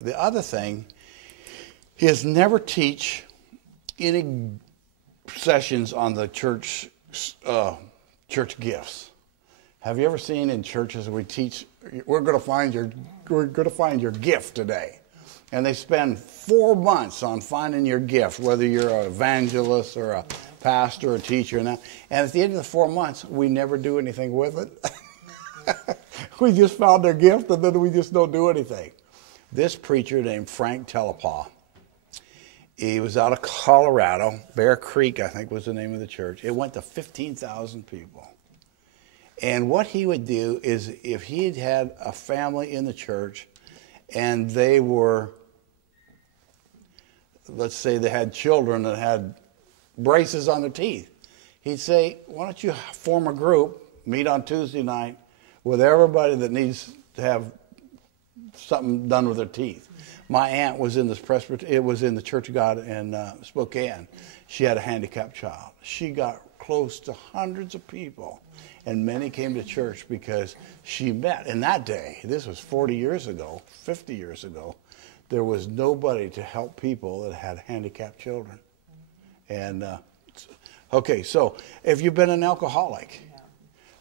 The other thing is never teach any sessions on the church gifts. Have you ever seen in churches we teach, we're going to find your gift today, and they spend 4 months on finding your gift, whether you're an evangelist or a pastor or a teacher, and at the end of the 4 months, we never do anything with it. We just found their gift, and then we just don't do anything. This preacher named Frank Telepaw, he was out of Colorado. Bear Creek, I think, was the name of the church. It went to 15,000 people. And what he would do is, if he had had a family in the church and they were, let's say they had children that had braces on their teeth, he'd say, why don't you form a group, meet on Tuesday night with everybody that needs to have something done with their teeth. My aunt was in this it was in the Church of God in Spokane. She had a handicapped child. She got close to hundreds of people, and many came to church because she met. In that day, this was 40 years ago, 50 years ago, there was nobody to help people that had handicapped children. And okay, so if you've been an alcoholic,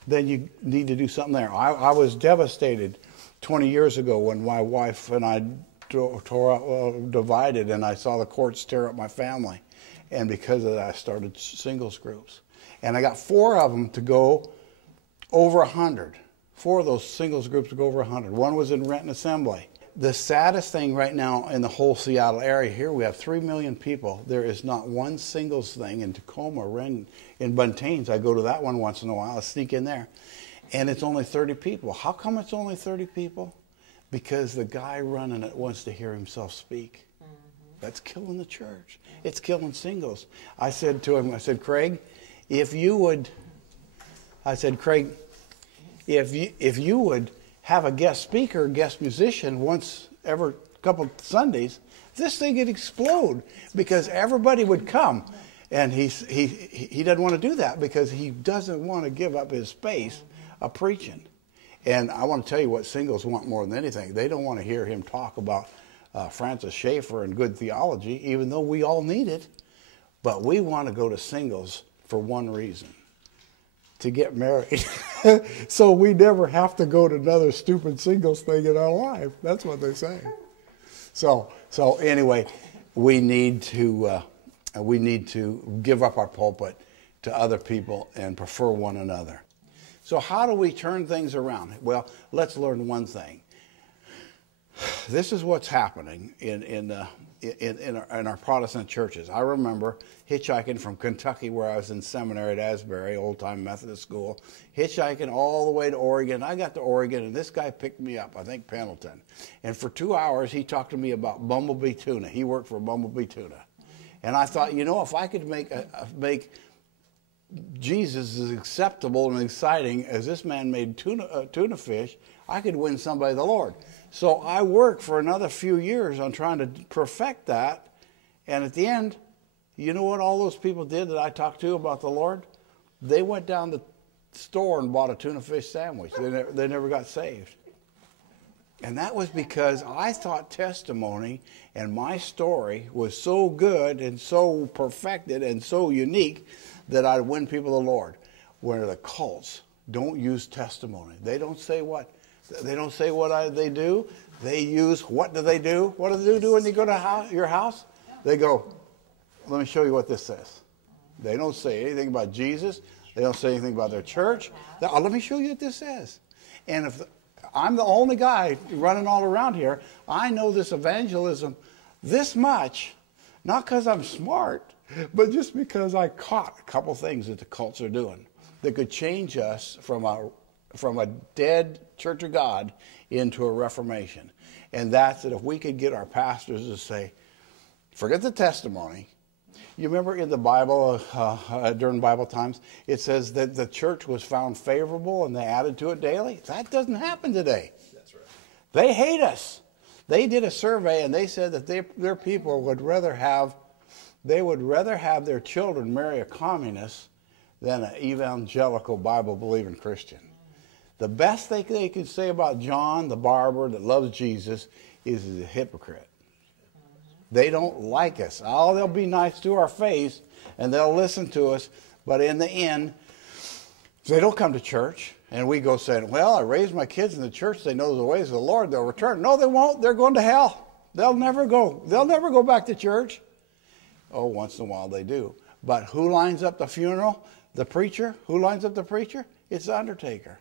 then you need to do something there. I was devastated 20 years ago when my wife and I divided, and I saw the courts tear up my family. And because of that, I started singles groups. And I got 4 of them to go over 100. 4 of those singles groups to go over 100. One was in Renton Assembly. The saddest thing right now in the whole Seattle area, here we have 3 million people. There is not one singles thing in Tacoma, Renton, in Buntains. I go to that one once in a while. I sneak in there. And it's only 30 people. How come it's only 30 people? Because the guy running it wants to hear himself speak. Mm-hmm. That's killing the church. It's killing singles. I said to him, I said, Craig, if you would have a guest speaker, guest musician once every couple Sundays, this thing would explode because everybody would come. And he doesn't want to do that because he doesn't want to give up his space of preaching. And I want to tell you what singles want more than anything. They don't want to hear him talk about Francis Schaeffer and good theology, even though we all need it. But we want to go to singles for one reason: to get married. So we never have to go to another stupid singles thing in our life. That's what they say. So anyway, we need to give up our pulpit to other people and prefer one another. So how do we turn things around? Well, let's learn one thing. This is what's happening in our Protestant churches. I remember hitchhiking from Kentucky, where I was in seminary at Asbury, old-time Methodist school, hitchhiking all the way to Oregon. I got to Oregon, and this guy picked me up, I think Pendleton. And for 2 hours, he talked to me about Bumblebee Tuna. He worked for Bumblebee Tuna. And I thought, if I could make Jesus as acceptable and exciting as this man made tuna fish, I could win somebody to the Lord. So I worked for another few years on trying to perfect that. And at the end, you know what all those people did that I talked to about the Lord? They went down the store and bought a tuna fish sandwich. They never got saved. And that was because I thought testimony and my story was so good and so perfected and so unique that I'd win people to the Lord. Where the cults don't use testimony. They don't say what they do. They use, what do they do? What do they do when they go to your house? They go, let me show you what this says. They don't say anything about Jesus. They don't say anything about their church. Let me show you what this says. And if I'm the only guy running all around here, I know this evangelism this much, not because I'm smart, but just because I caught a couple things that the cults are doing that could change us from a dead Church of God into a reformation. And that's that if we could get our pastors to say, forget the testimony. You remember in the Bible, during Bible times, it says that the church was found favorable and they added to it daily. That doesn't happen today. That's right. They hate us. They did a survey and they said that their people would rather have their children marry a communist than an evangelical Bible-believing Christian. The best thing they could say about John, the barber that loves Jesus, is a hypocrite. They don't like us. Oh, they'll be nice to our face, and they'll listen to us, but in the end, they don't come to church. And we go saying, well, I raised my kids in the church. They know the ways of the Lord. They'll return. No, they won't. They're going to hell. They'll never go. They'll never go back to church. Oh, once in a while they do. But who lines up the funeral? The preacher. Who lines up the preacher? It's the undertaker.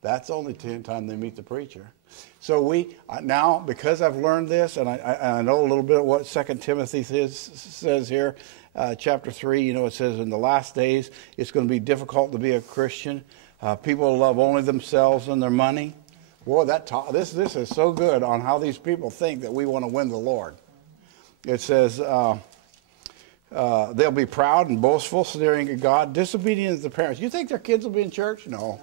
That's the only time they meet the preacher. So we, now, because I've learned this, and I know a little bit of what 2 Timothy says here, chapter 3, it says in the last days it's going to be difficult to be a Christian. People love only themselves and their money. Boy, this is so good on how these people think that we want to win the Lord. It says, they'll be proud and boastful, sneering at God, disobedient to the parents. You think their kids will be in church? No.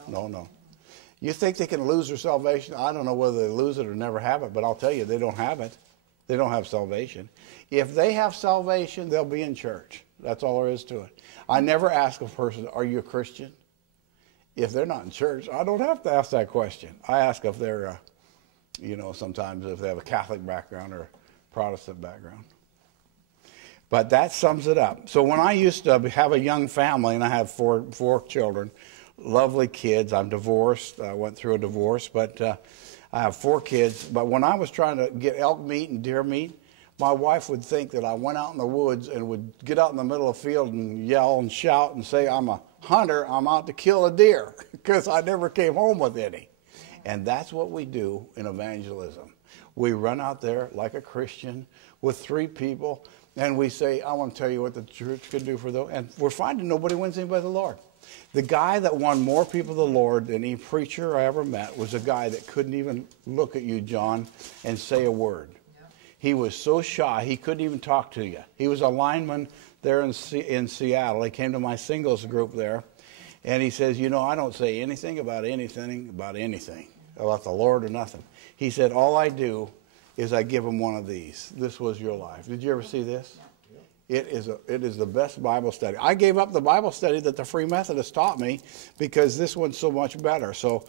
You think they can lose their salvation? I don't know whether they lose it or never have it, but I'll tell you, they don't have it. They don't have salvation. If they have salvation, they'll be in church. That's all there is to it. I never ask a person, are you a Christian? If they're not in church, I don't have to ask that question. I ask if they're, sometimes if they have a Catholic background or Protestant background. But that sums it up. So when I used to have a young family, and I have four children, lovely kids. I'm divorced. I went through a divorce, but I have 4 kids. But when I was trying to get elk meat and deer meat, my wife would think that I went out in the woods and would get out in the middle of the field and yell and shout and say, I'm a hunter, I'm out to kill a deer, because I never came home with any. And that's what we do in evangelism. We run out there like a Christian with 3 people, and we say, I want to tell you what the church can do for those. And we're finding nobody wins anybody to the Lord. The guy that won more people to the Lord than any preacher I ever met was a guy that couldn't even look at you, John, and say a word. Yep. He was so shy, he couldn't even talk to you. He was a lineman there in Seattle. He came to my singles group there, and he says, I don't say anything about the Lord or nothing. He said, all I do is I give him one of these. This was your life. Did you ever see this? It is the best Bible study. I gave up the Bible study that the Free Methodists taught me because this one's so much better. So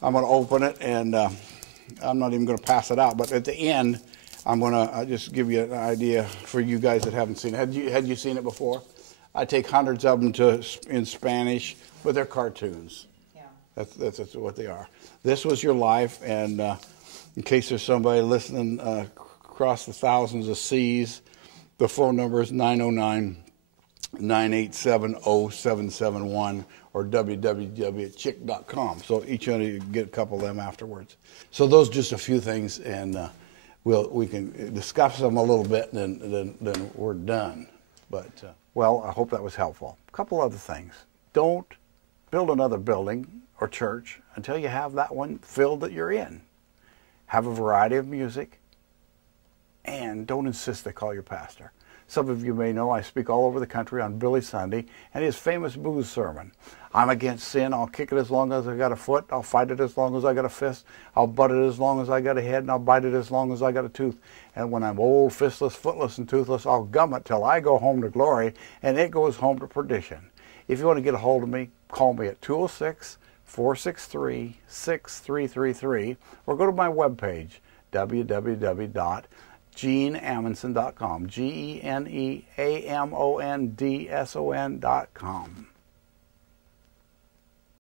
I'm going to open it, and I'm not even going to pass it out. But at the end, I'm going to just give you an idea for you guys that haven't seen it. Had you seen it before? I take hundreds of them in Spanish, but they're cartoons. Yeah. That's what they are. This was your life, and in case there's somebody listening across the thousands of seas, the phone number is 909-987-0771 or www.chick.com. So each one of you get a couple of them afterwards. So those are just a few things, and we can discuss them a little bit, and then we're done. But, I hope that was helpful. A couple other things. Don't build another building or church until you have that one filled that you're in. Have a variety of music. And don't insist they call your pastor. Some of you may know I speak all over the country on Billy Sunday and his famous booze sermon. I'm against sin. I'll kick it as long as I got a foot. I'll fight it as long as I got a fist. I'll butt it as long as I got a head, and I'll bite it as long as I got a tooth. And when I'm old, fistless, footless, and toothless, I'll gum it till I go home to glory, and it goes home to perdition. If you want to get a hold of me, call me at 206-463-6333, or go to my webpage, www.GeneAmundson.com, GeneAmondson.com.